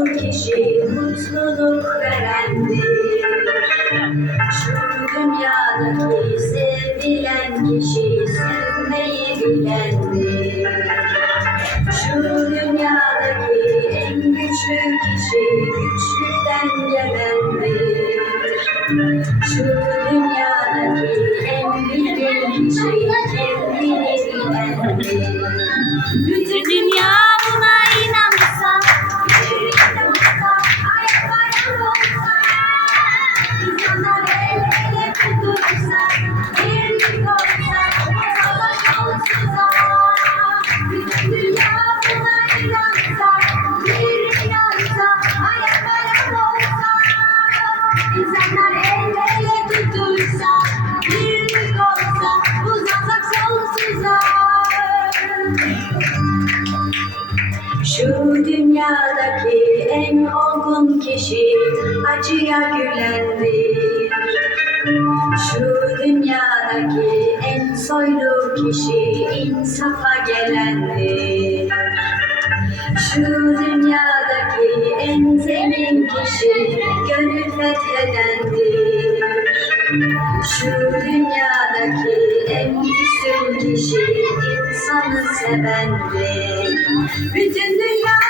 Son mutluluk verendir. Şu dünyadaki sevilen kişi sevmeyi bilendir. Şu dünyadaki en güçlü kişi güçlüden gelendir. Şu dünyadaki en bilgin kişi kendini bilendir. Şu dünyadaki en olgun kişi acıya gülendir. Şu dünyadaki en soylu kişi insafa gelendir. Şu dünyadaki en zengin kişi gönül fethedendir. Şu dünyadaki en üstün kişi insanı sevendir. Bütün dünya